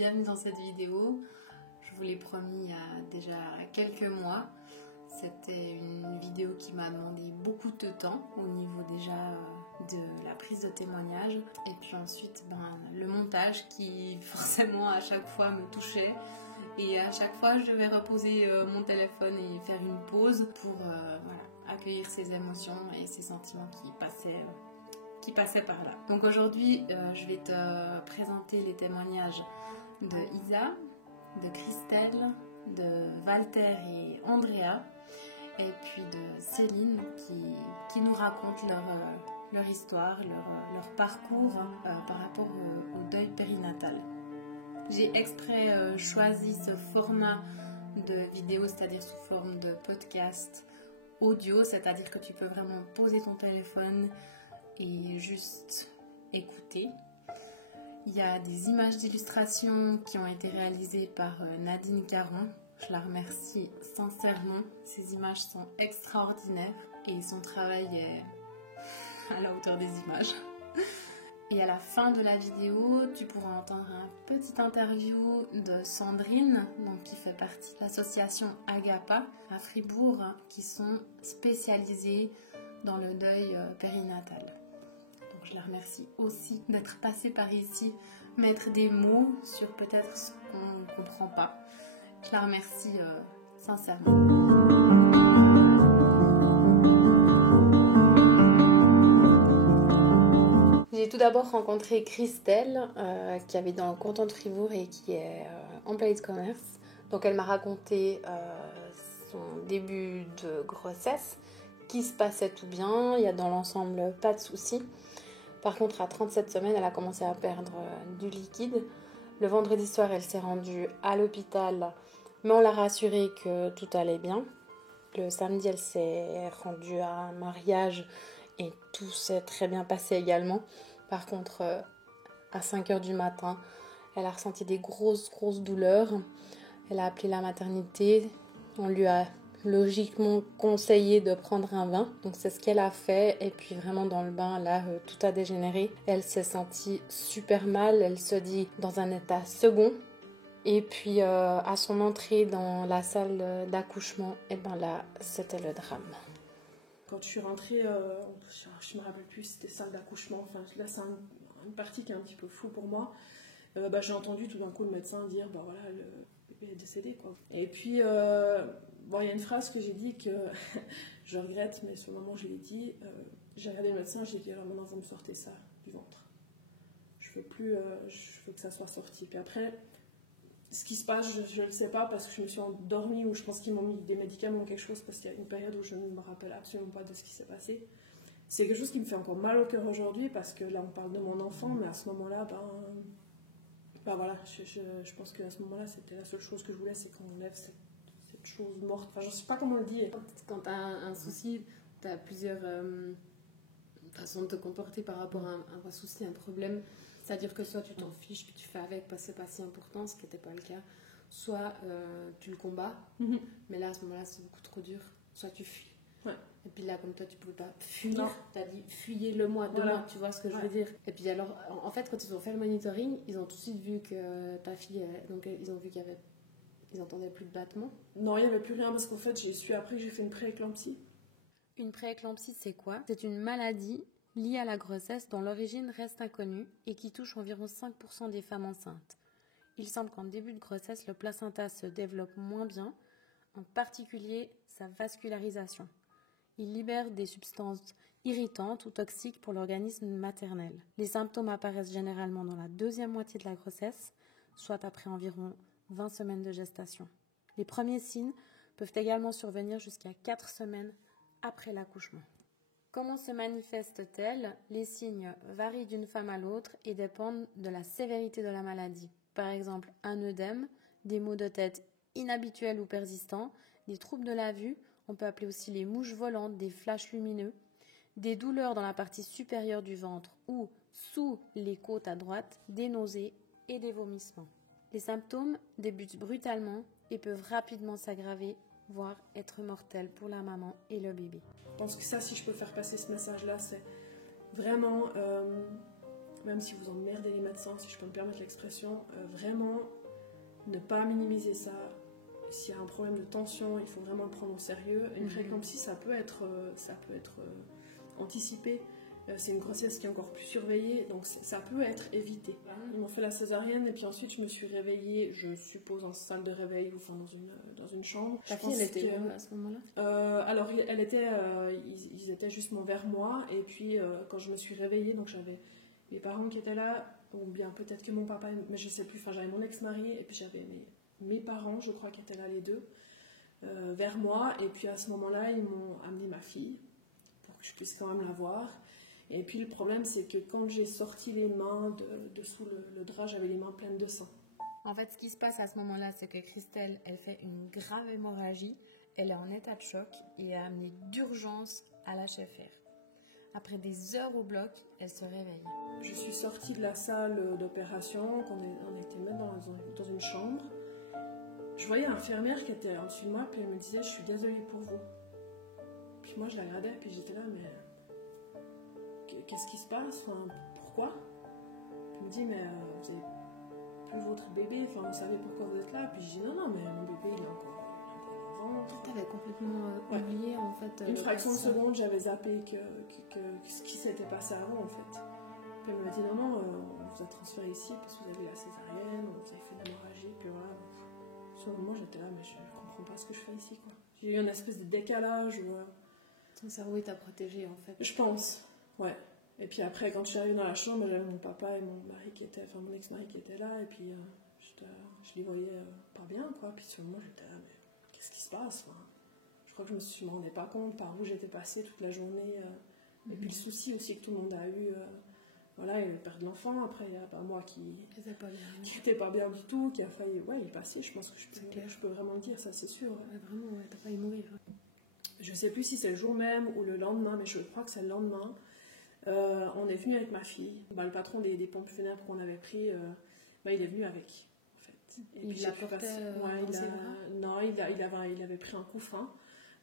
bienvenue dans cette vidéo. Je vous l'ai promis il y a déjà quelques mois. C'était une vidéo qui m'a demandé beaucoup de temps au niveau déjà de la prise de témoignage. Et puis ensuite le montage qui forcément à chaque fois me touchait. Et à chaque fois je devais reposer mon téléphone et faire une pause pour accueillir ces émotions et ces sentiments qui passaient par là. Donc aujourd'hui je vais te présenter les témoignages de Isa, de Christelle, de Walter et Andrea, et puis de Céline qui nous racontent leur histoire, leur parcours par rapport au deuil périnatal. J'ai exprès choisi ce format de vidéo, c'est-à-dire sous forme de podcast audio, c'est-à-dire que tu peux vraiment poser ton téléphone et juste écouter. Il y a des images d'illustration qui ont été réalisées par Nadine Caron. Je la remercie sincèrement. Ces images sont extraordinaires et son travail est à la hauteur des images. Et à la fin de la vidéo, tu pourras entendre un petit interview de Sandrine, donc qui fait partie de l'association Agapa à Fribourg, qui sont spécialisées dans le deuil périnatal. Donc je la remercie aussi d'être passée par ici, mettre des mots sur peut-être ce qu'on ne comprend pas. Je la remercie sincèrement. J'ai tout d'abord rencontré Christelle qui habite dans le canton de Fribourg et qui est employée de commerce. Donc elle m'a raconté son début de grossesse qui se passait tout bien, il y a dans l'ensemble pas de soucis. Par contre à 37 semaines elle a commencé à perdre du liquide. Le vendredi soir elle s'est rendue à l'hôpital mais on l'a rassurée que tout allait bien. Le samedi elle s'est rendue à un mariage et tout s'est très bien passé également. Par contre, à 5h du matin, elle a ressenti des grosses douleurs. Elle a appelé la maternité. On lui a logiquement conseillé de prendre un bain. Donc c'est ce qu'elle a fait. Et puis vraiment dans le bain, là, tout a dégénéré. Elle s'est sentie super mal. Elle se dit dans un état second. Et puis à son entrée dans la salle d'accouchement, et là, c'était le drame. Quand je suis rentrée, je me rappelle plus si c'était salle d'accouchement, enfin là c'est une partie qui est un petit peu floue pour moi. J'ai entendu tout d'un coup le médecin dire voilà, le bébé est décédé quoi. Et puis il y a une phrase que j'ai dit que je regrette, mais sur le moment je l'ai dit. J'ai regardé le médecin, j'ai dit alors maintenant vous me sortez ça du ventre. Je veux plus, je veux que ça soit sorti. Puis après, ce qui se passe, je ne le sais pas parce que je me suis endormie ou je pense qu'ils m'ont mis des médicaments ou quelque chose parce qu'il y a une période où je ne me rappelle absolument pas de ce qui s'est passé. C'est quelque chose qui me fait encore mal au cœur aujourd'hui parce que là on parle de mon enfant, mais à ce moment-là, voilà, je pense qu'à ce moment-là c'était la seule chose que je voulais, c'est qu'on enlève cette chose morte. Enfin, je ne sais pas comment le dire. Quand tu as un souci, tu as plusieurs façons de te comporter par rapport à un souci, un problème. C'est-à-dire que soit tu t'en fiches puis tu fais avec parce que c'est pas si important, ce qui n'était pas le cas, soit tu le combats, mais là à ce moment-là c'est beaucoup trop dur, soit tu fuis. Ouais. Et puis là comme toi tu pouvais pas fuir, tu as dit fuyez-le-moi, moi, tu vois ce que je veux dire. Et puis alors en fait quand ils ont fait le monitoring, ils ont tout de suite vu que ta fille, donc ils ont vu ils entendaient plus de battements. Non, il n'y avait plus rien parce qu'en fait après j'ai fait une prééclampsie. Une prééclampsie c'est quoi? C'est une maladie liée à la grossesse dont l'origine reste inconnue et qui touche environ 5% des femmes enceintes. Il semble qu'en début de grossesse, le placenta se développe moins bien, en particulier sa vascularisation. Il libère des substances irritantes ou toxiques pour l'organisme maternel. Les symptômes apparaissent généralement dans la deuxième moitié de la grossesse, soit après environ 20 semaines de gestation. Les premiers signes peuvent également survenir jusqu'à 4 semaines après l'accouchement. Comment se manifeste-t-elle? Les signes varient d'une femme à l'autre et dépendent de la sévérité de la maladie. Par exemple, un œdème, des maux de tête inhabituels ou persistants, des troubles de la vue, on peut appeler aussi les mouches volantes, des flashs lumineux, des douleurs dans la partie supérieure du ventre ou sous les côtes à droite, des nausées et des vomissements. Les symptômes débutent brutalement et peuvent rapidement s'aggraver, voire être mortels pour la maman et le bébé. Je pense que ça, si je peux faire passer ce message-là, c'est vraiment même si vous emmerdez les médecins, si je peux me permettre l'expression, vraiment ne pas minimiser ça. S'il y a un problème de tension, il faut vraiment le prendre au sérieux. Une prééclampsie, ça peut être anticipé. C'est une grossesse qui est encore plus surveillée, donc ça peut être évité. Ils m'ont fait la césarienne et puis ensuite je me suis réveillée, je suppose en salle de réveil ou enfin dans une chambre. Ta fille, elle était où à ce moment-là? Alors ils étaient justement vers moi et puis quand je me suis réveillée, donc j'avais mes parents qui étaient là, ou bien peut-être que mon papa, mais je sais plus, enfin j'avais mon ex-mari et puis j'avais mes parents, je crois, qui étaient là les deux, vers moi, et puis à ce moment-là ils m'ont amené ma fille pour que je puisse quand même la voir. Et puis le problème, c'est que quand j'ai sorti les mains de sous le drap, j'avais les mains pleines de sang. En fait, ce qui se passe à ce moment-là, c'est que Christelle, elle fait une grave hémorragie, elle est en état de choc et est amenée d'urgence à l'HFR. Après des heures au bloc, elle se réveille. Je suis sortie de la salle d'opération, on était même dans une chambre. Je voyais l'infirmière qui était en dessous de moi, puis elle me disait « Je suis désolée pour vous ». Puis moi, je la regardais, puis j'étais là « Mais qu'est-ce qui se passe, enfin, pourquoi ?» Elle me dit « Mais vous avez plus votre bébé, enfin, vous savez pourquoi vous êtes là ?» Puis je dis « Non, mais mon bébé, il est encore au ventre. » T'avais complètement oublié, en fait. Une fraction de seconde, j'avais zappé ce qui s'était passé avant, en fait. Puis elle m'a dit « Non, on vous a transféré ici parce que vous avez la césarienne, on vous avez fait une hémorragie. » Puis voilà. Sur le moment, j'étais là, mais je comprends pas ce que je fais ici, quoi. J'ai eu une espèce de décalage. Ton cerveau t'a protégé, en fait. Je pense, ouais. Et puis après, quand je suis arrivée dans la chambre, j'avais mon papa et mon ex-mari qui étaient là, et puis je les voyais pas bien, quoi. Puis sur le moment, j'étais là, mais qu'est-ce qui se passe, enfin, je crois que je me rendais pas compte par où j'étais passée toute la journée. Et puis le souci aussi que tout le monde a eu, voilà, il y a eu le père de l'enfant, après il y a moi qui n'était pas bien du tout, qui a failli y passer, je pense que je peux vraiment le dire, ça c'est sûr. Ouais, vraiment, ouais, t'as failli mourir. Je sais plus si c'est le jour même ou le lendemain, mais je crois que c'est le lendemain. On est venu avec ma fille. Le patron des pompes funèbres qu'on avait pris, il est venu avec. En fait. Et il l'a porté dans ses bras. Non, il avait pris un coup franc.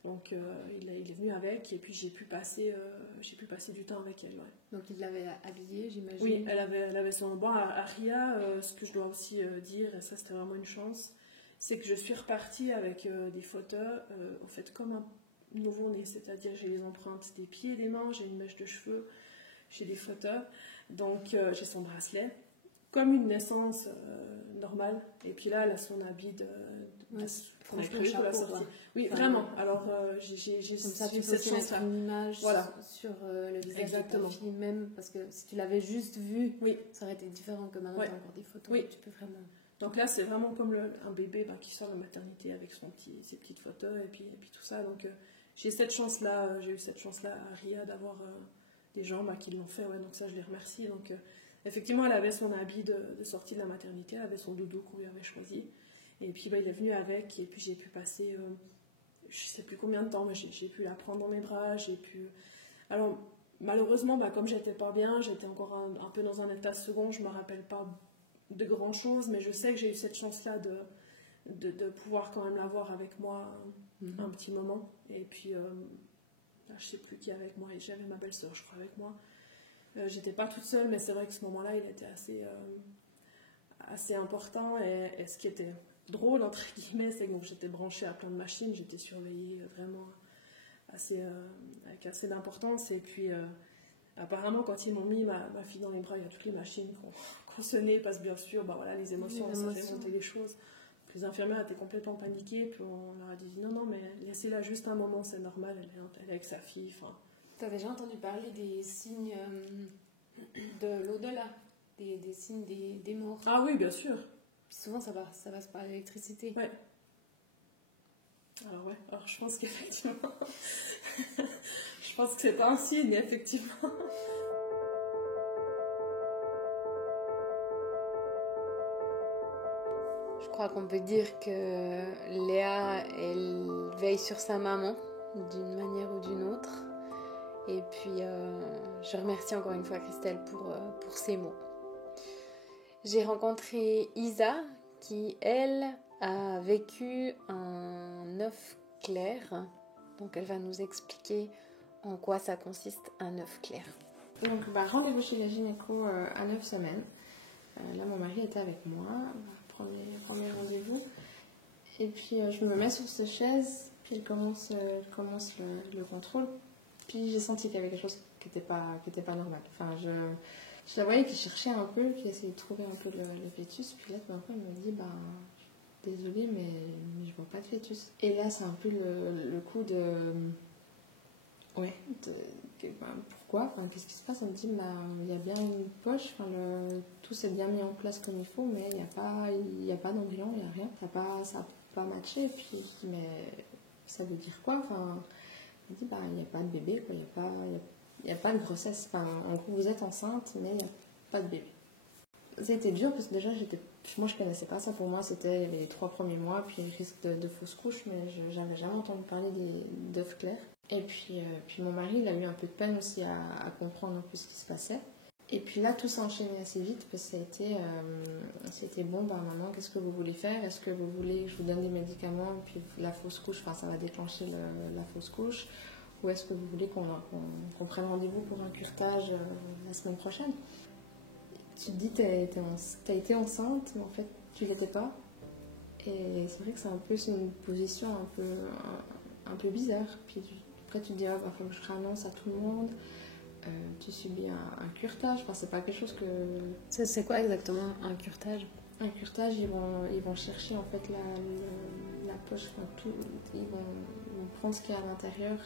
Donc il est venu avec et puis j'ai pu passer du temps avec elle. Ouais. Donc il l'avait habillée, j'imagine. Oui, elle avait son bon à Ria. Ce que je dois aussi dire, et ça c'était vraiment une chance, c'est que je suis repartie avec des photos, en fait comme un nouveau-né, c'est-à-dire j'ai les empreintes des pieds et des mains, j'ai une mèche de cheveux, j'ai des photos, donc j'ai son bracelet, comme une naissance normale. Et puis là, elle a son habit franchement, chapeau, oui, enfin, vraiment. Alors, j'ai comme ça, tu peux aussi mettre une image sur le visage de ta fille, même parce que si tu l'avais juste vue, ça aurait été différent que maintenant. Tu as encore des photos. Oui. Tu peux vraiment. Donc là, c'est vraiment comme un bébé qui sort de la maternité avec ses petites photos et puis tout ça. Donc, j'ai eu cette chance-là à Ria d'avoir des gens qui l'ont fait. Ouais, donc ça, je les remercie. Donc, effectivement, elle avait son habit de sortie de la maternité, elle avait son doudou qu'on lui avait choisi. Et puis, il est venu avec, et puis j'ai pu passer, je sais plus combien de temps, mais j'ai pu la prendre dans mes bras, Alors, malheureusement, comme j'étais pas bien, j'étais encore un peu dans un état second, je me rappelle pas de grand chose, mais je sais que j'ai eu cette chance-là de pouvoir quand même l'avoir avec moi un petit moment. Et puis, là, je sais plus qui est avec moi, et j'avais ma belle-sœur, je crois, avec moi. J'étais pas toute seule, mais c'est vrai que ce moment-là, il était assez important, et ce qui était drôle, entre guillemets, c'est que j'étais branchée à plein de machines, j'étais surveillée vraiment avec assez d'importance, et puis apparemment quand ils m'ont mis ma fille dans les bras, il y a toutes les machines qui ont sonné, parce que bien sûr, les émotions, ça fait monter les choses. Les infirmières étaient complètement paniquées, puis on leur a dit non, mais laissez-la juste un moment, c'est normal, elle est avec sa fille. Tu as déjà entendu parler des signes de l'au-delà, des signes des morts? Ah oui, bien sûr. Souvent, ça passe par l'électricité. Ouais. Alors je pense qu'effectivement, je pense que c'est pas un signe, effectivement. Je crois qu'on peut dire que Léa, elle veille sur sa maman d'une manière ou d'une autre. Et puis, je remercie encore une fois Christelle pour ses mots. J'ai rencontré Isa qui, elle, a vécu un œuf clair. Donc, elle va nous expliquer en quoi ça consiste un œuf clair. Donc rendez-vous chez la gynéco à 9 semaines. Là mon mari était avec moi, premier rendez-vous. Et puis je me mets sur cette chaise, puis elle commence le contrôle. Puis j'ai senti qu'il y avait quelque chose qui n'était pas normal. Enfin, je la voyais qui cherchait un peu, qui essayait de trouver un peu le fœtus. Puis là, tout d'un coup, elle me dit, désolée, mais je vois pas de fœtus. Et là, c'est un peu le coup de... Ouais, pourquoi, qu'est-ce qui se passe? Elle me dit, il y a bien une poche, tout s'est bien mis en place comme il faut, mais il n'y a pas d'embryon, il n'y a rien. Ça n'a pas matché. Et puis je dis, mais ça veut dire quoi? Elle me dit, il n'y a pas de bébé, quoi. Il n'y a pas de grossesse. En gros, vous êtes enceinte, mais il n'y a pas de bébé. C'était dur parce que déjà, moi, je ne connaissais pas ça. Pour moi, il y avait les 3 premiers mois, puis le risque de fausse couche, mais je n'avais jamais entendu parler d'œufs clairs. Et puis mon mari, il a eu un peu de peine aussi à comprendre un peu ce qui se passait. Et puis là, tout s'est enchaîné assez vite parce que c'était bon, maman, qu'est-ce que vous voulez faire? Est-ce que vous voulez que je vous donne des médicaments, puis la fausse couche, ça va déclencher la fausse couche? Ou est-ce que vous voulez qu'on prenne rendez-vous pour un curetage la semaine prochaine? Tu te dis, t'as été enceinte, mais en fait, tu l'étais pas. Et c'est vrai que c'est une position un peu bizarre. Puis après, tu te dis, il faut que je annonce à tout le monde. Tu subis un curetage. C'est pas quelque chose que... C'est quoi exactement un curetage? Un curetage, ils vont chercher en fait la poche, tout. Ils vont prendre ce qu'il y a à l'intérieur.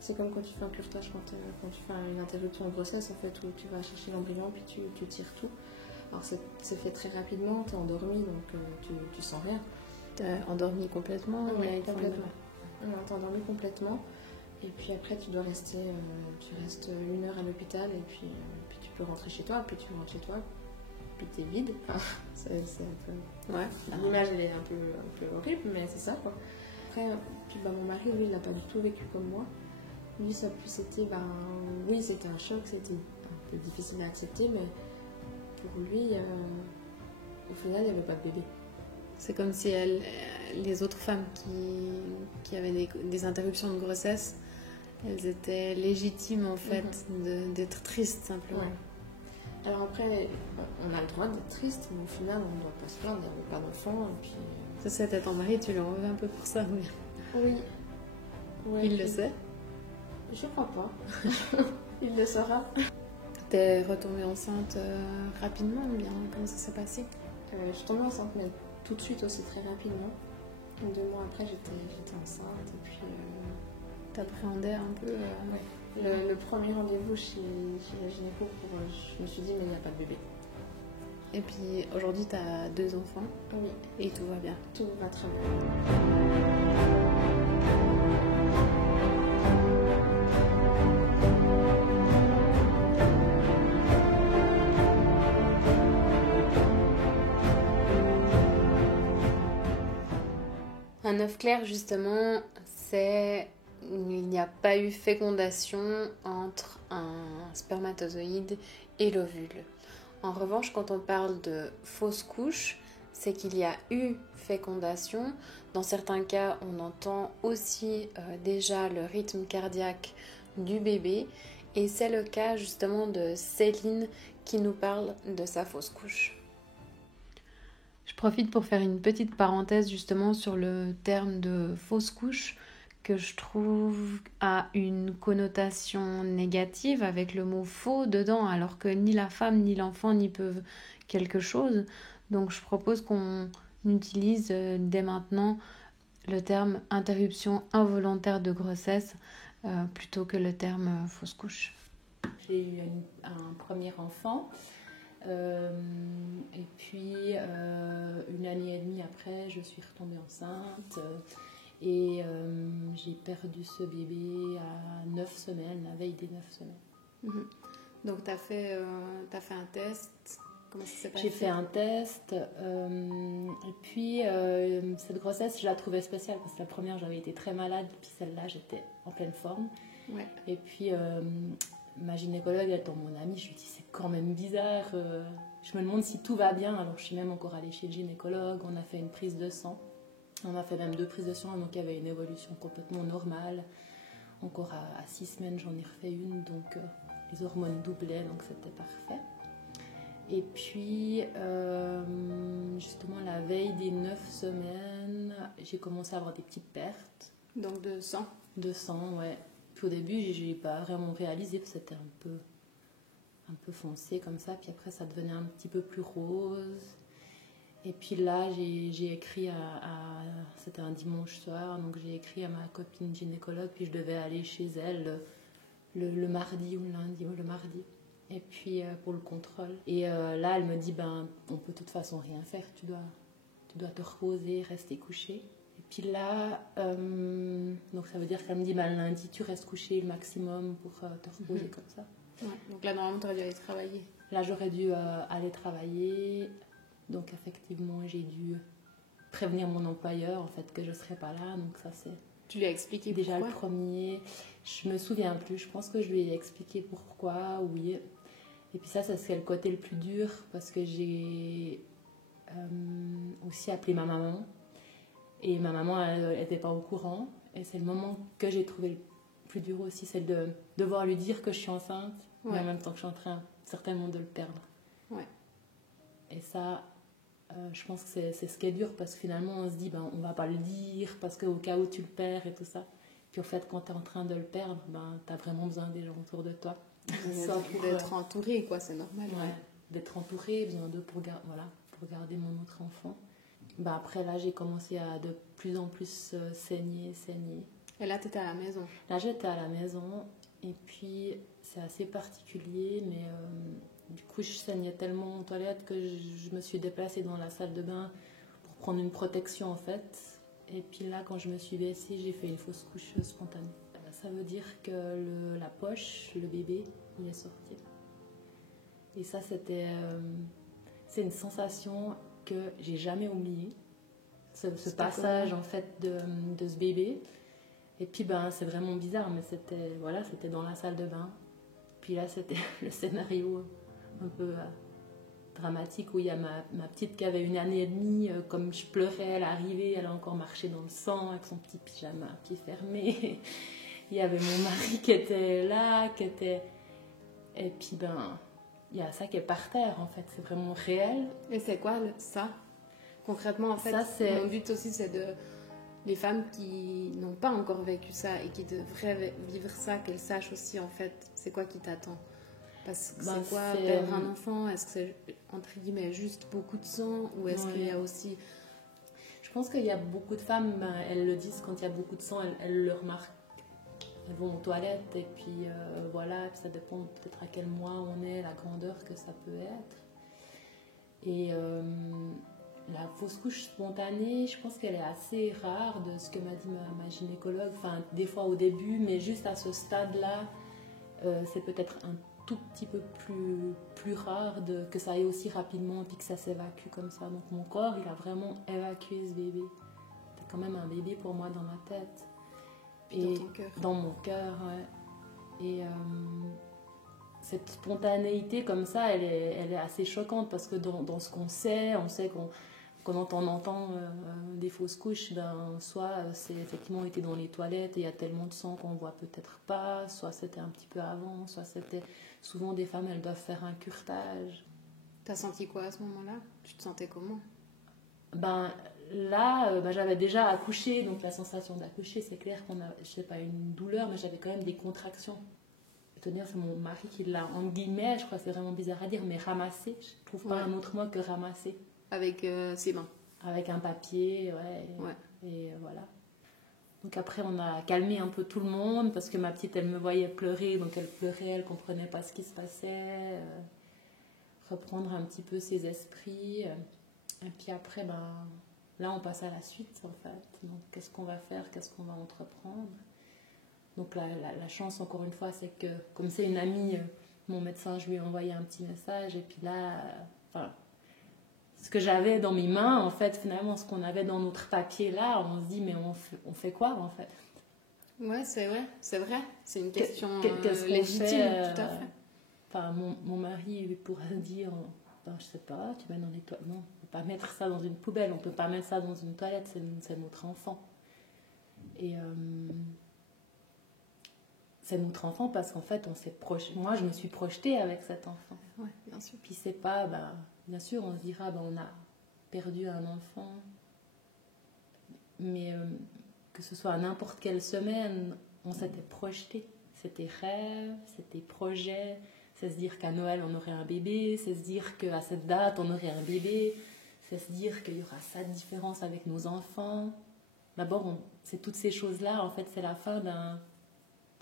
C'est comme quand tu fais un curetage, quand tu fais une interruption de grossesse, en fait, où tu vas chercher l'embryon puis tu tires tout. Alors c'est fait très rapidement, tu es endormi, donc tu sens rien. T'es endormi complètement? Oui, complètement. Non, t'es endormi complètement. Et puis après, tu restes 1 heure à l'hôpital, et puis tu peux rentrer chez toi, puis tu rentres chez toi, puis t'es vide. C'est un peu... Ouais. L'image, elle est un peu horrible, mais c'est ça, quoi. Après, puis mon mari, lui, il n'a pas du tout vécu comme moi. Lui, ça a plus été, oui, c'était un choc, c'était un peu difficile à accepter, mais pour lui, au final, il n'y avait pas de bébé. C'est comme si les autres femmes qui avaient des interruptions de grossesse, elles étaient légitimes en fait d'être tristes simplement. Ouais. Alors après, on a le droit d'être triste, mais au final, on ne doit pas se plaindre, il n'y avait pas d'enfant. Puis... Ça, c'était ton mari, tu lui en veux un peu pour ça, oui. Oui. Ouais, il le sait? Je crois pas. Il le saura. T'es retombée enceinte rapidement ou bien comment ça s'est passé? Je suis tombée enceinte, mais tout de suite aussi très rapidement. 2 mois après, j'étais enceinte et puis... T'appréhendais un peu Le premier rendez-vous chez la gynéco, je me suis dit, mais il n'y a pas de bébé. Et puis aujourd'hui, t'as 2 enfants? Oui. Et tout va bien? Tout va très bien. Un œuf clair, justement, il n'y a pas eu fécondation entre un spermatozoïde et l'ovule. En revanche, quand on parle de fausse couche, c'est qu'il y a eu fécondation. Dans certains cas, on entend aussi déjà le rythme cardiaque du bébé. Et c'est le cas justement de Céline qui nous parle de sa fausse couche. Je profite pour faire une petite parenthèse justement sur le terme de fausse couche que je trouve a une connotation négative avec le mot faux dedans, alors que ni la femme ni l'enfant n'y peuvent quelque chose. Donc je propose qu'on utilise dès maintenant le terme interruption involontaire de grossesse plutôt que le terme fausse couche. J'ai eu un premier enfant. Et puis 1 année et demie après, je suis retombée enceinte et j'ai perdu ce bébé à 9 semaines, la veille des 9 semaines. Donc tu as fait un test. Comment ça s'est passé? J'ai fait un test et puis cette grossesse, je la trouvais spéciale parce que la première, j'avais été très malade, puis celle-là, j'étais en pleine forme. Ouais. Et puis ma gynécologue étant mon amie, je lui dis c'est quand même bizarre, je me demande si tout va bien. Alors je suis même encore allée chez le gynécologue, on a fait une prise de sang, on a fait même 2 prises de sang, donc il y avait une évolution complètement normale. Encore à 6 semaines j'en ai refait une, donc les hormones doublaient, donc c'était parfait. Et puis, justement, la veille des 9 semaines, j'ai commencé à avoir des petites pertes. Donc de sang. De sang, ouais. Puis au début, je n'ai pas vraiment réalisé, parce que c'était un peu foncé comme ça. Puis après, ça devenait un petit peu plus rose. Et puis là, j'ai écrit c'était un dimanche soir, donc j'ai écrit à ma copine gynécologue, puis je devais aller chez elle le mardi ou le lundi, ou le mardi. Et puis pour le contrôle. Et là, elle me dit, on peut de toute façon rien faire, tu dois te reposer, rester couché. Et puis là, donc ça veut dire qu'elle me dit, le lundi, tu restes couché le maximum pour te reposer comme ça. Ouais. Donc là, normalement, tu aurais dû aller travailler. Là, j'aurais dû aller travailler. Donc effectivement, j'ai dû prévenir mon employeur en fait que je ne serais pas là. Donc ça, c'est... Tu lui as expliqué déjà pourquoi? Le premier. Je me souviens plus. Je pense que je lui ai expliqué pourquoi, oui. Et puis ça c'est le côté le plus dur parce que j'ai aussi appelé ma maman. Et ma maman, elle n'était pas au courant. Et c'est le moment que j'ai trouvé le plus dur aussi, c'est de devoir lui dire que je suis enceinte, mais en même temps que je suis en train certainement de le perdre. Ouais. Et ça, je pense que c'est ce qui est dur parce que finalement on se dit, on va pas le dire parce qu'au cas où tu le perds et tout ça. Puis au fait, quand tu es en train de le perdre, tu as vraiment besoin des gens autour de toi. D'être entourée, quoi, c'est normal. Ouais. D'être entourée, besoin d'eux pour garder mon autre enfant. Après là, j'ai commencé à de plus en plus saigner. Et là, tu étais à la maison? Là, j'étais à la maison et puis c'est assez particulier, mais du coup, je saignais tellement en toilette que je me suis déplacée dans la salle de bain pour prendre une protection en fait. Et puis là, quand je me suis baissée, j'ai fait une fausse couche spontanée. Ça veut dire que la poche, le bébé, il est sorti. Et ça, c'est une sensation que j'ai jamais oubliée. Ce passage en fait de ce bébé. Et puis c'est vraiment bizarre, mais c'était dans la salle de bain. Puis là, c'était le scénario un peu dramatique où il y a ma petite qui avait 1 année et demie, comme je pleurais, elle est arrivée, elle a encore marché dans le sang avec son petit pyjama à pied fermé. Il y avait mon mari qui était là, et puis il y a ça qui est par terre en fait, c'est vraiment réel. Et c'est quoi ça concrètement en fait? Mon but aussi c'est de les femmes qui n'ont pas encore vécu ça et qui devraient vivre ça, qu'elles sachent aussi en fait c'est quoi qui t'attend. Parce que c'est quoi perdre un enfant? Est-ce que c'est entre guillemets juste beaucoup de sang ou est-ce qu'il y a aussi... Je pense qu'il y a beaucoup de femmes, elles le disent quand il y a beaucoup de sang, elles le remarquent. Elles vont aux toilettes et puis voilà, ça dépend peut-être à quel mois on est, la grandeur que ça peut être. Et la fausse couche spontanée, je pense qu'elle est assez rare de ce que m'a dit ma gynécologue. Enfin, des fois au début, mais juste à ce stade-là, c'est peut-être un tout petit peu plus rare que ça aille aussi rapidement et que ça s'évacue comme ça. Donc mon corps, il a vraiment évacué ce bébé. C'est quand même un bébé pour moi dans ma tête. Et dans ton cœur. Dans mon cœur, ouais. Et cette spontanéité comme ça, elle est assez choquante parce que dans ce qu'on sait, on sait quand on entend des fausses couches, soit c'est effectivement été dans les toilettes et il y a tellement de sang qu'on voit peut-être pas, soit c'était un petit peu avant, soit c'était... Souvent des femmes, elles doivent faire un curetage. T'as senti quoi à ce moment-là? Tu te sentais comment? Là, j'avais déjà accouché, donc la sensation d'accoucher, c'est clair qu'on a, je sais pas, une douleur, mais j'avais quand même des contractions. Je veux dire, c'est mon mari qui l'a, en guillemets, je crois que c'est vraiment bizarre à dire, mais ramassé. Je trouve pas un autre mot que ramasser. Avec ses mains. Avec un papier, et voilà. Donc après, on a calmé un peu tout le monde, parce que ma petite, elle me voyait pleurer, donc elle pleurait, elle comprenait pas ce qui se passait. Reprendre un petit peu ses esprits. Et puis après, là, on passe à la suite, en fait. Donc, qu'est-ce qu'on va faire? Qu'est-ce qu'on va entreprendre? Donc, la chance, encore une fois, c'est que, comme c'est une amie, mon médecin, je lui ai envoyé un petit message. Et puis là, ce que j'avais dans mes mains, en fait, finalement, ce qu'on avait dans notre papier, là, on se dit, mais on fait quoi, en fait? Ouais, c'est vrai. C'est une question qu'est-ce qu'on légitime, fait, tout à fait. Enfin, mon mari pourrait dire... je sais pas, tu mets dans les toilettes. Non, on ne peut pas mettre ça dans une poubelle, on ne peut pas mettre ça dans une toilette, c'est notre enfant. Et c'est notre enfant parce qu'en fait, moi, je me suis projetée avec cet enfant. Ouais, bien sûr. Puis c'est pas, bien sûr, on se dira, on a perdu un enfant, mais que ce soit à n'importe quelle semaine, on s'était projeté. C'était rêve, c'était projet, c'est se dire qu'à Noël, on aurait un bébé, c'est se dire qu'à cette date, on aurait un bébé, c'est se dire qu'il y aura ça de différence avec nos enfants. D'abord, c'est toutes ces choses-là, en fait, c'est la fin d'un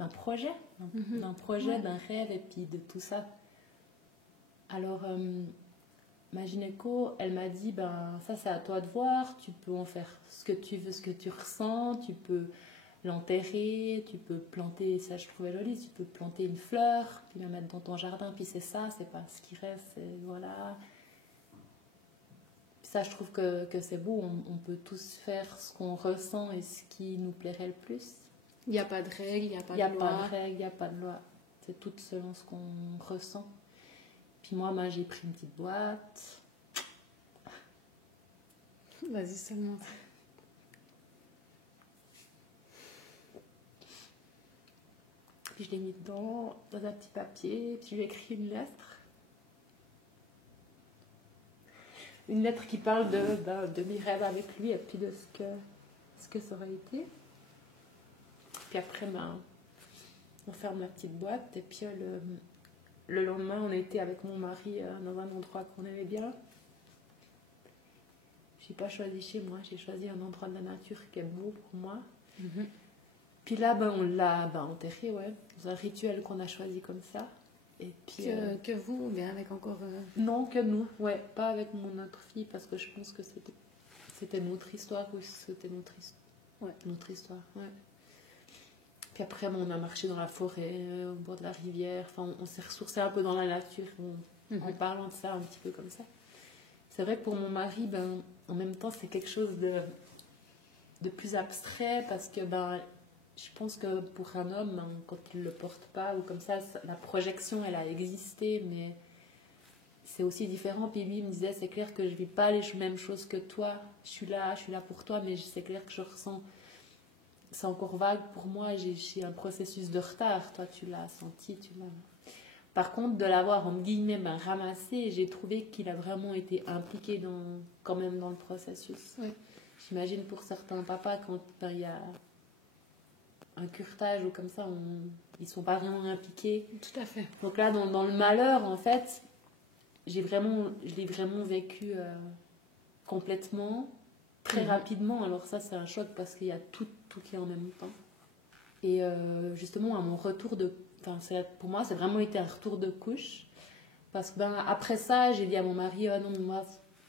projet, d'un projet, d'un rêve, et puis de tout ça. Alors, ma gynéco, elle m'a dit, ça c'est à toi de voir, tu peux en faire ce que tu veux, ce que tu ressens, tu peux l'enterrer, tu peux planter, ça je trouvais joli, tu peux planter une fleur, puis la mettre dans ton jardin, puis c'est ça, c'est pas ce qui reste, voilà. Puis ça je trouve que c'est beau, on peut tous faire ce qu'on ressent et ce qui nous plairait le plus. Il n'y a pas de règles, il n'y a pas de loi. Il n'y a pas de règles, il n'y a pas de loi, c'est tout selon ce qu'on ressent. Puis moi j'ai pris une petite boîte. Vas-y, seulement. Puis je l'ai mis dans un petit papier, puis j'ai écrit une lettre. Une lettre qui parle de mes rêves avec lui et puis de ce que ça aurait été. Puis après, on ferme la petite boîte et puis le lendemain, on était avec mon mari dans un endroit qu'on aimait bien. Je n'ai pas choisi chez moi, j'ai choisi un endroit de la nature qui est beau pour moi. Mm-hmm. Puis là, on l'a enterré, ouais, dans un rituel qu'on a choisi comme ça. Et puis, que vous, ou bien avec encore... Non, que nous, ouais, pas avec mon autre fille, parce que je pense que c'était notre histoire, ou c'était notre histoire, ouais. Puis après, on a marché dans la forêt, au bord de la rivière, enfin, on s'est ressourcé un peu dans la nature, en parlant de ça, un petit peu comme ça. C'est vrai que pour mon mari, en même temps, c'est quelque chose de plus abstrait, parce que, je pense que pour un homme, quand il ne le porte pas, ou comme ça, la projection, elle a existé, mais c'est aussi différent. Puis lui, il me disait, c'est clair que je ne vis pas les mêmes choses que toi. Je suis là pour toi, mais c'est clair que je ressens... C'est encore vague pour moi, j'ai un processus de retard. Toi, tu l'as senti, tu l'as... Par contre, de l'avoir, en guillemets, ramassé, j'ai trouvé qu'il a vraiment été impliqué quand même dans le processus. Oui. J'imagine pour certains papas, quand il y a... un curtage ou comme ça, ils sont pas vraiment impliqués. Tout à fait. Donc là, dans le malheur, en fait, je l'ai vraiment vécu complètement, très rapidement. Alors ça, c'est un choc parce qu'il y a tout qui est en même temps. Et justement, à mon retour pour moi, ça a vraiment été un retour de couche. Parce que après ça, j'ai dit à mon mari, non, mais moi,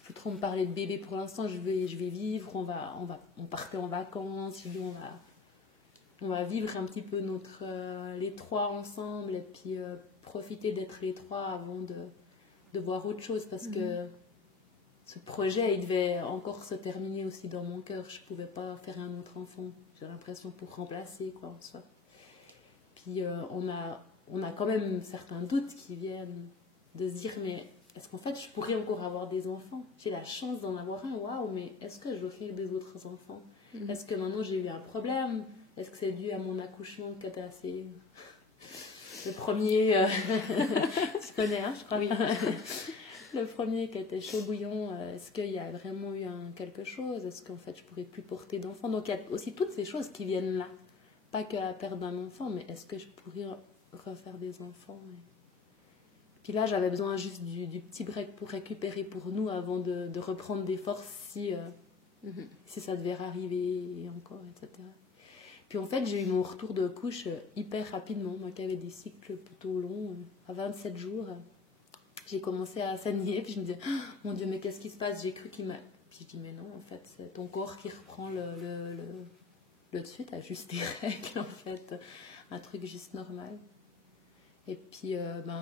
faut trop me parler de bébé pour l'instant, je vais vivre, on partait en vacances, j'ai dit, on va vivre un petit peu les trois ensemble et puis profiter d'être les trois avant de voir autre chose, parce que ce projet, il devait encore se terminer aussi dans mon cœur. Je ne pouvais pas faire un autre enfant, j'ai l'impression, pour remplacer, quoi, en soi. Puis on a quand même certains doutes qui viennent de se dire, mais est-ce qu'en fait je pourrais encore avoir des enfants? J'ai la chance d'en avoir un, waouh, mais est-ce que je veux faire des autres enfants? Est-ce que maintenant j'ai eu un problème? Est-ce que c'est dû à mon accouchement qui était assez... Le premier... tu connais, hein, je crois. Oui. Le premier qui était chaud bouillon, est-ce qu'il y a vraiment eu quelque chose? Est-ce qu'en fait je pourrais plus porter d'enfant? Donc il y a aussi toutes ces choses qui viennent là. Pas que la perte d'un enfant, mais est-ce que je pourrais refaire des enfants? Puis là, j'avais besoin juste du petit break pour récupérer pour nous avant de reprendre des forces si ça devait arriver et encore, etc. Puis en fait, j'ai eu mon retour de couche hyper rapidement. Moi qui avais des cycles plutôt longs, à 27 jours, j'ai commencé à saigner. Puis je me disais, oh, mon Dieu, mais qu'est-ce qui se passe? J'ai cru qu'il m'a... Puis je dis, mais non, en fait, c'est ton corps qui reprend le dessus. T'as juste des règles, en fait. Un truc juste normal. Et puis,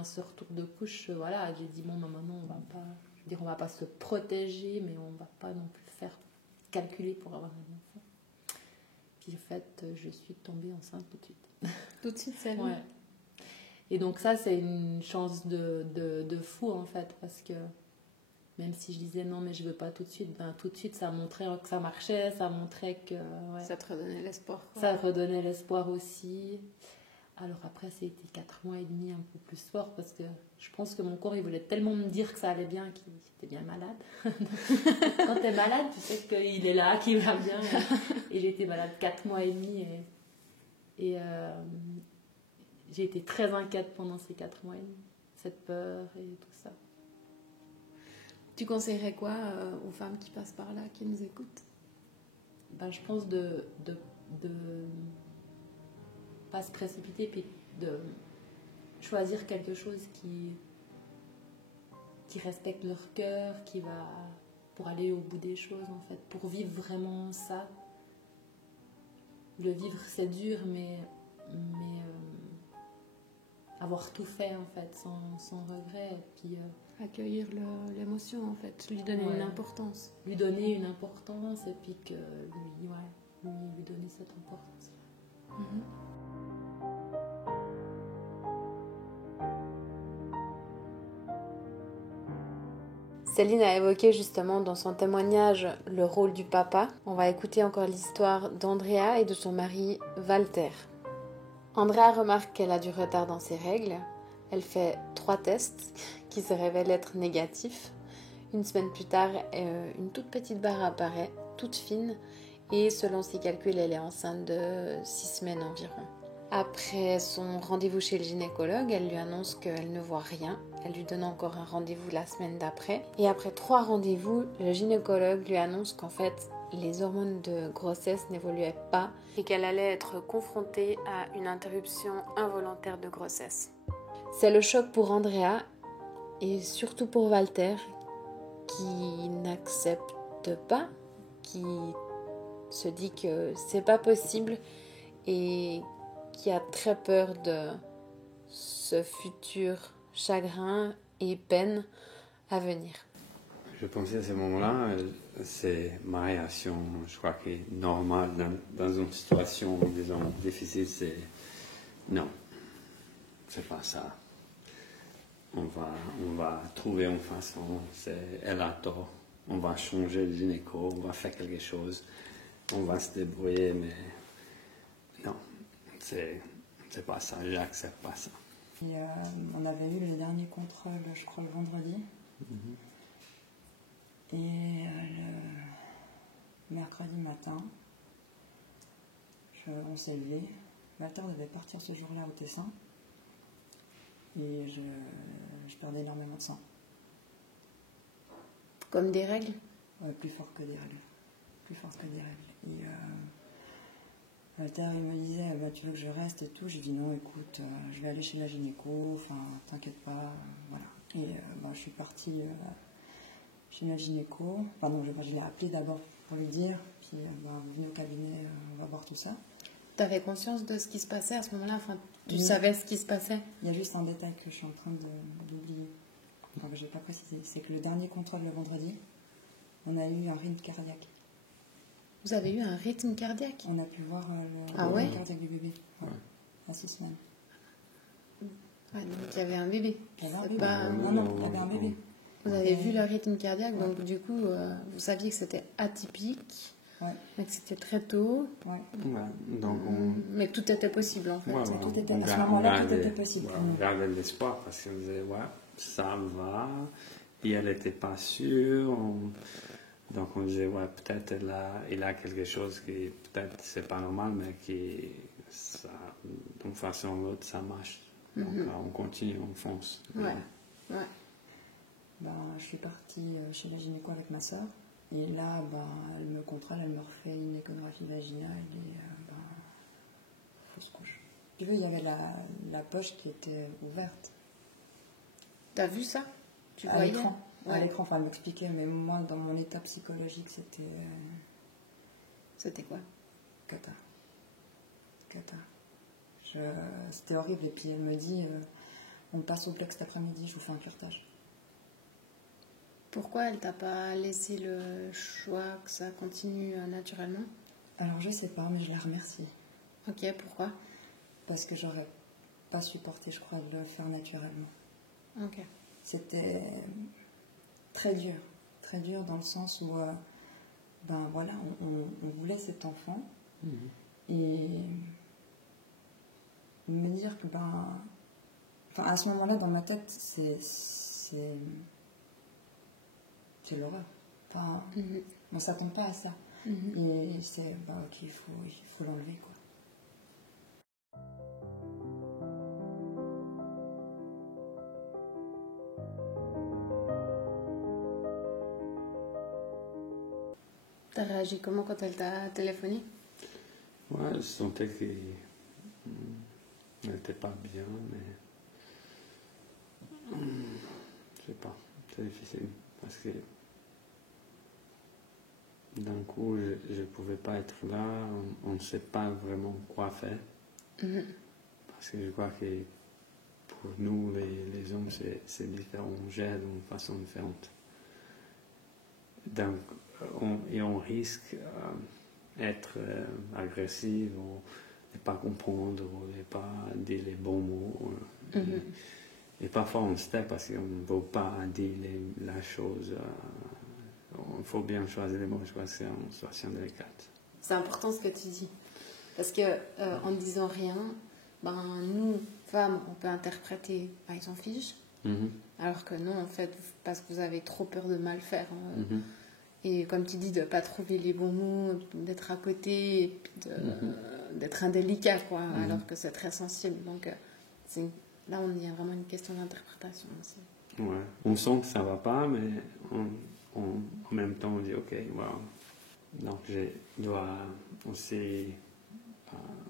ce retour de couche, voilà, j'ai dit, bon, maintenant, on va pas se protéger, mais on va pas non plus faire calculer pour avoir un enfant. Puis, en fait, je suis tombée enceinte tout de suite. Tout de suite, c'est ouais. Et donc, ça, c'est une chance de fou, en fait, parce que même si je disais non, mais je veux pas tout de suite, ça montrait que ça marchait, ça montrait que... Ouais, ça te redonnait l'espoir. Ça redonnait l'espoir aussi. Alors après, c'était 4 mois et demi un peu plus fort parce que je pense que mon corps, il voulait tellement me dire que ça allait bien qu'il était bien malade. Quand t'es malade, tu sais qu'il est là, qu'il va bien. Et j'ai été malade 4 mois et demi et j'ai été très inquiète pendant ces 4 mois et demi. Cette peur et tout ça. Tu conseillerais quoi aux femmes qui passent par là, qui nous écoutent? Ben, je pense de pas se précipiter, puis de choisir quelque chose qui respecte leur cœur, qui va pour aller au bout des choses en fait, pour vivre vraiment ça. Le vivre c'est dur, mais avoir tout fait en fait sans regret, et puis Accueillir l'émotion en fait, lui donner une importance. Lui donner une importance et puis que lui donner cette importance. Céline a évoqué justement dans son témoignage le rôle du papa. On va écouter encore l'histoire d'Andrea et de son mari Walter. Andrea remarque qu'elle a du retard dans ses règles. Elle fait 3 tests qui se révèlent être négatifs. Une semaine plus tard, une toute petite barre apparaît, toute fine, et selon ses calculs, elle est enceinte de 6 semaines environ. Après son rendez-vous chez le gynécologue, elle lui annonce qu'elle ne voit rien. Elle lui donne encore un rendez-vous la semaine d'après. Et après 3 rendez-vous, le gynécologue lui annonce qu'en fait, les hormones de grossesse n'évoluaient pas et qu'elle allait être confrontée à une interruption involontaire de grossesse. C'est le choc pour Andrea et surtout pour Walter qui n'accepte pas, qui se dit que c'est pas possible et qui a très peur de ce futur chagrin et peine à venir. Je pensais à ce moment-là, c'est ma réaction, je crois que normale dans une situation, disons, difficile, c'est non, c'est pas ça. On va trouver une façon, elle a tort, on va changer le gynéco, on va faire quelque chose, on va se débrouiller, mais non, c'est pas ça, j'accepte pas ça. Et, on avait eu le dernier contrôle, je crois, le vendredi. Et le mercredi matin, on s'est levé. Walter devait partir ce jour-là au Tessin. Et je perdais énormément de sang. Comme des règles? Plus fort que des règles. Plus fort que des règles. Et Walter, il me disait, tu veux que je reste et tout? J'ai dit non, écoute, je vais aller chez la gynéco, enfin, t'inquiète pas, voilà. Et je suis partie chez la gynéco. Pardon, je l'ai appelé d'abord pour lui dire, puis venez au cabinet, on va voir tout ça. Tu avais conscience de ce qui se passait à ce moment-là? Enfin, tu savais ce qui se passait? Il y a juste un détail que je suis en train d'oublier, enfin, que je n'ai pas précisé. C'est que le dernier contrôle le vendredi, on a eu un rythme cardiaque. Vous avez eu un rythme cardiaque? On a pu voir le rythme cardiaque du bébé, à 6 semaines. Ouais, donc il y avait un bébé. Il y avait un bébé. Non, il y avait un bébé. Vous avez vu le rythme cardiaque, donc du coup, vous saviez que c'était atypique, mais que c'était très tôt, Donc mais que tout était possible en fait. À ce moment-là, tout était possible. On gardait l'espoir parce qu'on disait, ça va, puis elle n'était pas sûre. Donc on disait, peut-être il a quelque chose qui, peut-être c'est pas normal, mais qui, ça, d'une façon ou l'autre, ça marche. Donc on continue, on fonce. Je suis partie chez la gynéco avec ma soeur. Et là, elle me contrôle, elle me refait une échographie vaginale et fausse couche. Tu veux, il y avait la poche qui était ouverte. T'as vu ça? Tu à voyais l'écran. À l'écran, enfin, elle m'expliquait, mais moi, dans mon état psychologique, c'était... C'était quoi? Cata. C'était horrible. Et puis elle me dit, on passe au plex cet après-midi, je vous fais un curetage. Pourquoi elle t'a pas laissé le choix que ça continue naturellement? Alors je sais pas, mais je la remercie. Ok, pourquoi? Parce que j'aurais pas supporté, je crois, de le faire naturellement. Ok. C'était très dur dans le sens où, on voulait cet enfant et me dire que à ce moment-là, dans ma tête, c'est l'horreur. Enfin, on s'attend pas à ça. Et c'est ok, il faut l'enlever, quoi. T'as réagi comment quand elle t'a téléphoné? Ouais, je sentais qu'elle n'était pas bien, mais je sais pas, c'est difficile parce que d'un coup, je ne pouvais pas être là, on ne sait pas vraiment quoi faire. Parce que je crois que pour nous, les hommes, c'est différent, on gère d'une façon différente. Donc, on risque d'être agressif, ou ne pas comprendre, ou ne pas dire les bons mots. Et parfois, on se tait parce qu'on ne veut pas dire la chose. Il faut bien choisir les mots, je crois que c'est une situation délicate. C'est important ce que tu dis. Parce que en ne disant rien, nous, femmes, on peut interpréter, ils s'en fichent. Alors que non, en fait, parce que vous avez trop peur de mal faire. Et comme tu dis, de ne pas trouver les bons mots, d'être à côté, et puis d'être indélicat, quoi, alors que c'est très sensible. Donc là, il y a vraiment une question d'interprétation aussi. Ouais. On sent que ça ne va pas, mais en même temps, on dit ok, voilà. Donc je dois aussi,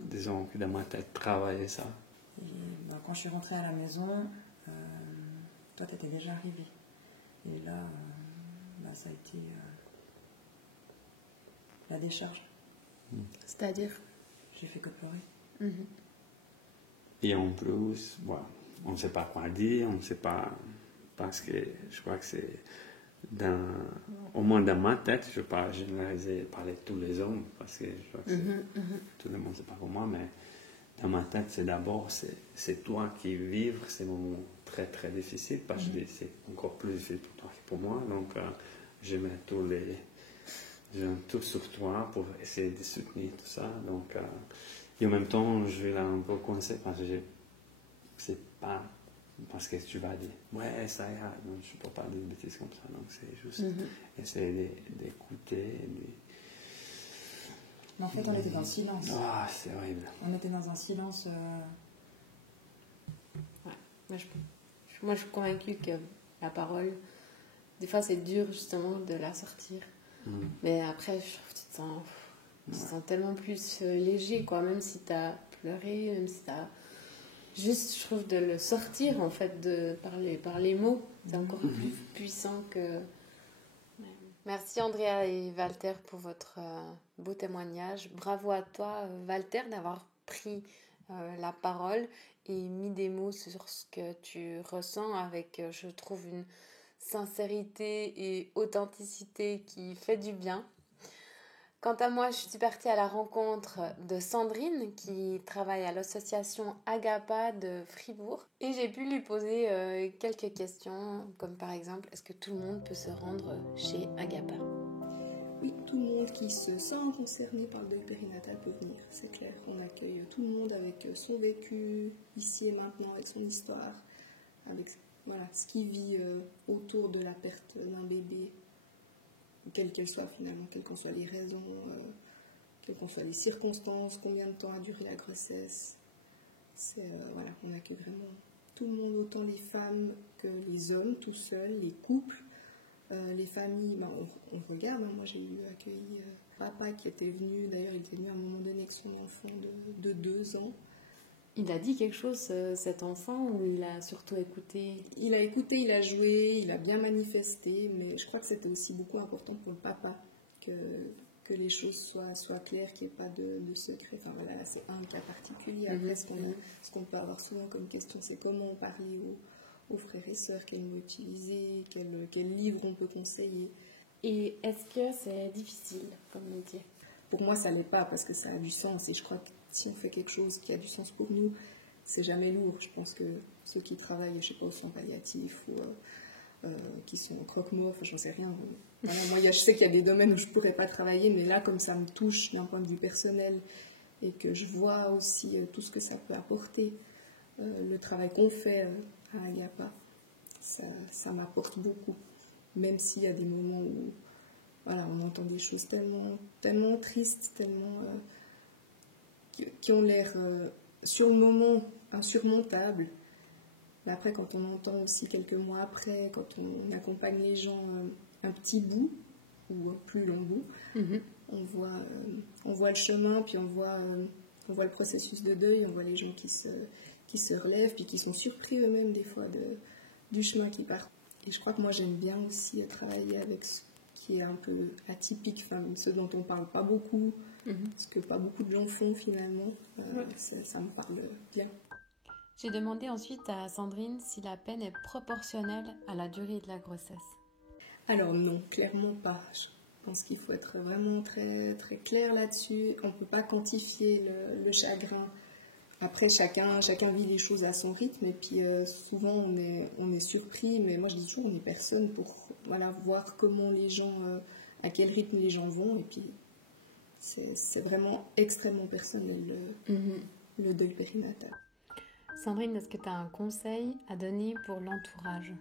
disons que dans ma tête, travailler ça. Et, quand je suis rentrée à la maison, toi, tu étais déjà arrivée. Et là, ça a été la décharge. C'est-à-dire? J'ai fait que pleurer. Et en plus, on ne sait pas quoi dire, on ne sait pas, parce que je crois que c'est, au moins dans ma tête, je ne vais pas généraliser, parler de tous les hommes, parce que je crois que tout le monde, c'est pas pour moi, mais dans ma tête, c'est d'abord, c'est toi qui vivre ces moments très très difficiles, parce que c'est encore plus difficile pour toi que pour moi, donc je mets tout sur toi pour essayer de soutenir tout ça, donc et en même temps, je vais là un peu coincé parce que c'est pas parce que tu vas dire ouais ça ira, donc je peux pas dire des bêtises comme ça, donc c'est juste essayer d'écouter. Mais en fait, on était dans le silence. C'est horrible. On était dans un silence. Ouais. Moi, je suis convaincue que la parole, des fois, c'est dur justement de la sortir. Mais après, je trouve que tu te sens tellement plus léger, quoi. Même si tu as pleuré, même si tu as... Juste, je trouve, de le sortir, en fait, par les mots, c'est encore plus puissant que... Merci Andrea et Walter pour votre beau témoignage. Bravo à toi, Walter, d'avoir pris la parole et mis des mots sur ce que tu ressens avec, je trouve, une sincérité et authenticité qui fait du bien. Quant à moi, je suis partie à la rencontre de Sandrine qui travaille à l'association Agapa de Fribourg et j'ai pu lui poser quelques questions comme par exemple, est-ce que tout le monde peut se rendre chez Agapa? Oui, tout le monde qui se sent concerné par le deuil périnatal peut venir, c'est clair. On accueille tout le monde avec son vécu, ici et maintenant, avec son histoire, avec ce qu'il vit autour de la perte d'un bébé, quelle qu'elle soit finalement, quelles qu'en soient les raisons, quelles qu'en soient les circonstances, combien de temps a duré la grossesse. On accueille vraiment tout le monde, autant les femmes que les hommes, tout seuls, les couples. Les familles, on regarde, moi j'ai eu accueilli papa qui était venu, d'ailleurs il était venu à un moment donné avec son enfant de 2 ans. Il a dit quelque chose, cet enfant, ou il a surtout écouté? Il a écouté, il a joué, il a bien manifesté, mais je crois que c'était aussi beaucoup important pour le papa que les choses soient claires, qu'il n'y ait pas de secret. Enfin voilà, là, c'est un cas particulier. Après, ce qu'on peut avoir souvent comme question, c'est comment parler aux frères et sœurs, quels mots utiliser, quel livre on peut conseiller. Et est-ce que c'est difficile comme métier? Pour moi, ça ne l'est pas parce que ça a du sens. Et je crois que si on fait quelque chose qui a du sens pour nous, c'est jamais lourd. Je pense que ceux qui travaillent, je sais pas, au soins palliatifs ou qui sont croque-morts, enfin, j'en sais rien. Voilà, moi, je sais qu'il y a des domaines où je ne pourrais pas travailler, mais là, comme ça me touche d'un point de vue personnel, et que je vois aussi tout ce que ça peut apporter, le travail qu'on fait à Agapa, ça m'apporte beaucoup. Même s'il y a des moments où voilà, on entend des choses tellement tristes, tellement qui ont l'air sur le moment insurmontables. Mais après, quand on entend aussi quelques mois après, quand on accompagne les gens un petit bout ou un plus long bout, on voit le chemin, puis on voit le processus de deuil, on voit les gens qui se relèvent, puis qui sont surpris eux-mêmes des fois du chemin qui part. Et je crois que moi j'aime bien aussi travailler avec ce qui est un peu atypique, enfin, ce dont on ne parle pas beaucoup, ce que pas beaucoup de gens font finalement. Ça me parle bien. J'ai demandé ensuite à Sandrine si la peine est proportionnelle à la durée de la grossesse. Alors non, clairement pas. Je pense qu'il faut être vraiment très, très clair là-dessus. On ne peut pas quantifier le chagrin. Après, chacun vit les choses à son rythme, et puis souvent on est surpris, mais moi je dis toujours, on n'est personne pour voir comment les gens, à quel rythme les gens vont, et puis c'est vraiment extrêmement personnel le deuil périnatal. Sandrine, est-ce que tu as un conseil à donner pour l'entourage ?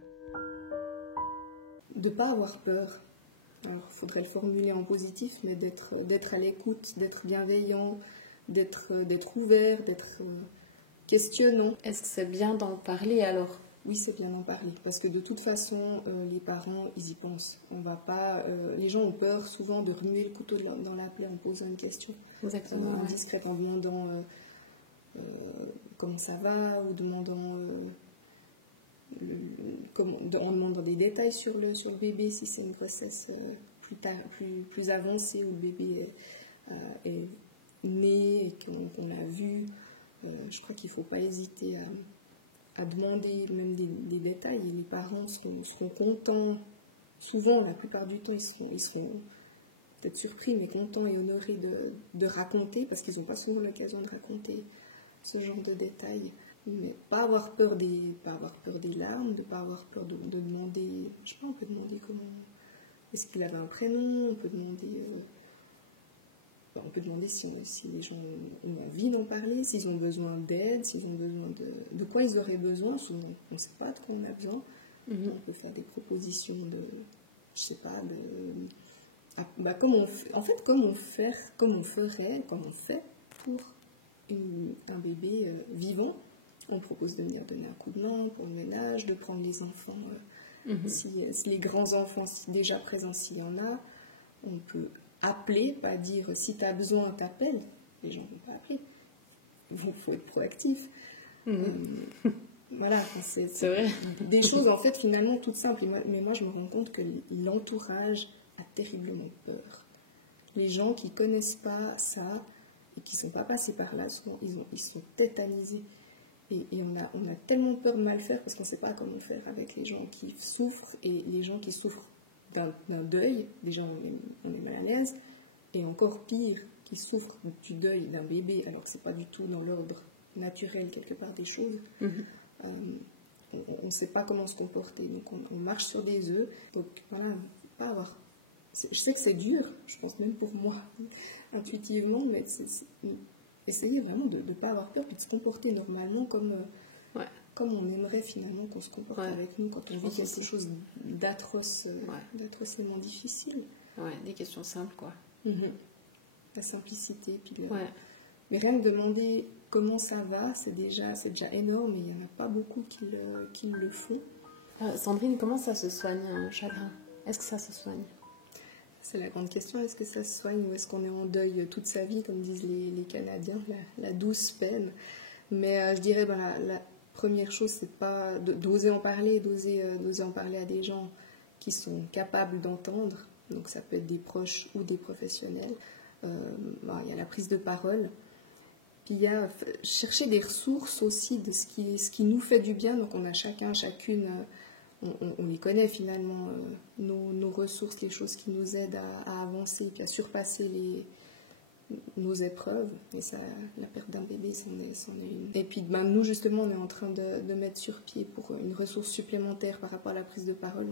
De ne pas avoir peur. Alors, il faudrait le formuler en positif, mais d'être à l'écoute, d'être bienveillant, d'être ouvert, d'être questionnant. Est-ce que c'est bien d'en parler alors ? Oui, c'est bien d'en parler, parce que de toute façon, les parents, ils y pensent. On va pas, les gens ont peur souvent de remuer le couteau dans la plaie en posant une question. Exactement. Indiscrète, en demandant comment ça va, ou demandant en demandant des détails sur le bébé, si c'est une grossesse plus avancée, où le bébé est né et qu'on l'a vu. Je crois qu'il ne faut pas hésiter à demander même des détails, et les parents seront contents. Souvent, la plupart du temps, ils seront peut-être surpris, mais contents et honorés de raconter, parce qu'ils n'ont pas souvent l'occasion de raconter ce genre de détails. Mais pas avoir peur des larmes, de pas avoir peur de demander. Je sais pas, on peut demander comment. Est-ce qu'il avait un prénom? On peut demander si les gens ont envie d'en parler, s'ils ont besoin d'aide, s'ils ont besoin de quoi ils auraient besoin. Souvent, on ne sait pas de quoi on a besoin. On peut faire des propositions je sais pas, comme on fait pour un bébé vivant. On propose de venir donner un coup de main pour le ménage, de prendre les enfants, si les grands-enfants déjà présents, s'il y en a. On peut appeler, pas dire si tu as besoin, t'appelles. Les gens ne vont pas appeler. Il faut être proactif. Voilà, c'est vrai. Des choses en fait finalement toutes simples. Mais moi je me rends compte que l'entourage a terriblement peur. Les gens qui ne connaissent pas ça et qui ne sont pas passés par là, souvent, ils sont tétanisés. Et on a tellement peur de mal faire parce qu'on ne sait pas comment faire avec les gens qui souffrent, et les gens qui souffrent d'un deuil. Déjà, on est mal à l'aise. Et encore pire, qui souffrent du deuil d'un bébé, alors que ce n'est pas du tout dans l'ordre naturel quelque part des choses. On ne sait pas comment se comporter. Donc on marche sur des œufs. Donc voilà, pas avoir... Je sais que c'est dur, je pense même pour moi, intuitivement, mais essayer vraiment de ne pas avoir peur, puis de se comporter normalement comme on aimerait finalement qu'on se comporte avec nous quand on vit quelque chose d'atrocement difficile. Ouais, des questions simples, quoi. La simplicité. Puis mais rien que demander comment ça va, c'est déjà énorme, et il n'y en a pas beaucoup qui le font. Sandrine, comment ça se soigne un chagrin ? Est-ce que ça se soigne ? C'est la grande question, est-ce que ça se soigne ou est-ce qu'on est en deuil toute sa vie, comme disent les Canadiens, la douce peine. Mais je dirais, la première chose, c'est pas d'oser en parler, d'oser en parler à des gens qui sont capables d'entendre. Donc ça peut être des proches ou des professionnels. Il y a la prise de parole. Puis il y a chercher des ressources aussi de ce qui nous fait du bien. Donc on a chacune... On les connaît finalement, nos ressources, les choses qui nous aident à avancer, puis à surpasser nos épreuves. Et ça, la perte d'un bébé, c'en est une. Et puis nous, justement, on est en train de mettre sur pied, pour une ressource supplémentaire par rapport à la prise de parole,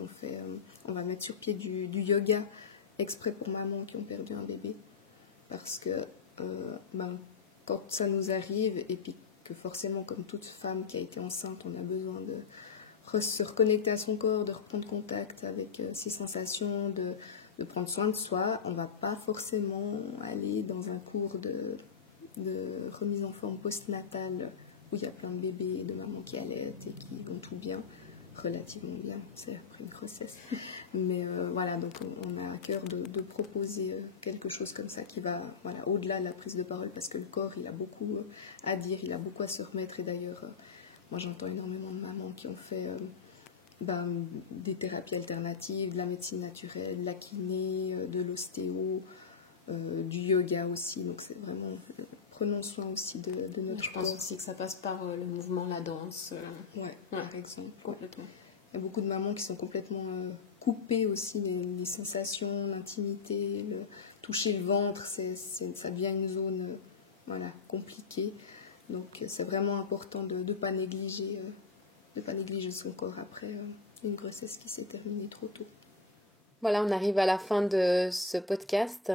on va mettre sur pied du yoga exprès pour mamans qui ont perdu un bébé. Parce que quand ça nous arrive, et puis que forcément, comme toute femme qui a été enceinte, on a besoin de se reconnecter à son corps, de reprendre contact avec ses sensations, de prendre soin de soi. On ne va pas forcément aller dans un cours de remise en forme postnatale où il y a plein de bébés et de mamans qui allaitent et qui vont tout bien, relativement bien, c'est après une grossesse. Mais voilà, donc on a à cœur de proposer quelque chose comme ça qui va au-delà de la prise de parole, parce que le corps, il a beaucoup à dire, il a beaucoup à se remettre. Et d'ailleurs, moi j'entends énormément de mamans qui ont fait des thérapies alternatives, de la médecine naturelle, de la kiné, de l'ostéo, du yoga aussi. Donc c'est vraiment, prenons soin aussi de notre Je corps. pense aussi que ça passe par le mouvement, la danse. Ouais, par exemple. Complètement. Il y a beaucoup de mamans qui sont complètement coupées aussi, les sensations, l'intimité, toucher le ventre, ça devient une zone compliquée. Donc c'est vraiment important de ne pas négliger son corps après une grossesse qui s'est terminée trop tôt. Voilà, on arrive à la fin de ce podcast.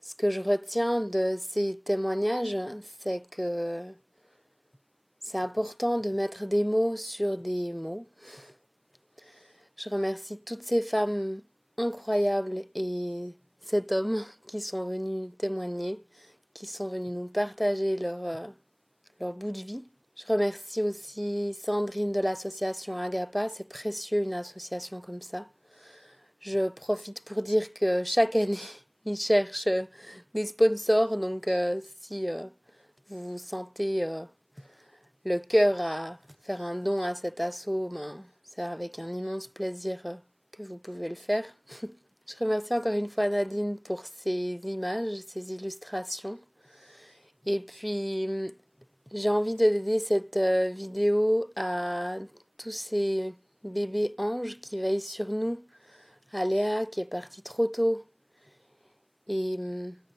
Ce que je retiens de ces témoignages, c'est que c'est important de mettre des mots sur des mots. Je remercie toutes ces femmes incroyables et cet homme qui sont venus témoigner, qui sont venus nous partager leur bout de vie. Je remercie aussi Sandrine de l'association Agapa, c'est précieux une association comme ça. Je profite pour dire que chaque année, ils cherchent des sponsors, donc si vous vous sentez le cœur à faire un don à cet asso, c'est avec un immense plaisir que vous pouvez le faire. Je remercie encore une fois Nadine pour ces images, ces illustrations. Et puis, j'ai envie de dédier cette vidéo à tous ces bébés anges qui veillent sur nous, à Léa qui est partie trop tôt. Et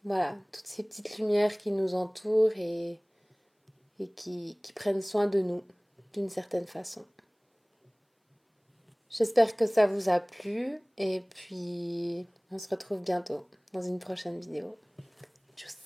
voilà, toutes ces petites lumières qui nous entourent et qui prennent soin de nous d'une certaine façon. J'espère que ça vous a plu et puis on se retrouve bientôt dans une prochaine vidéo. Tchuss.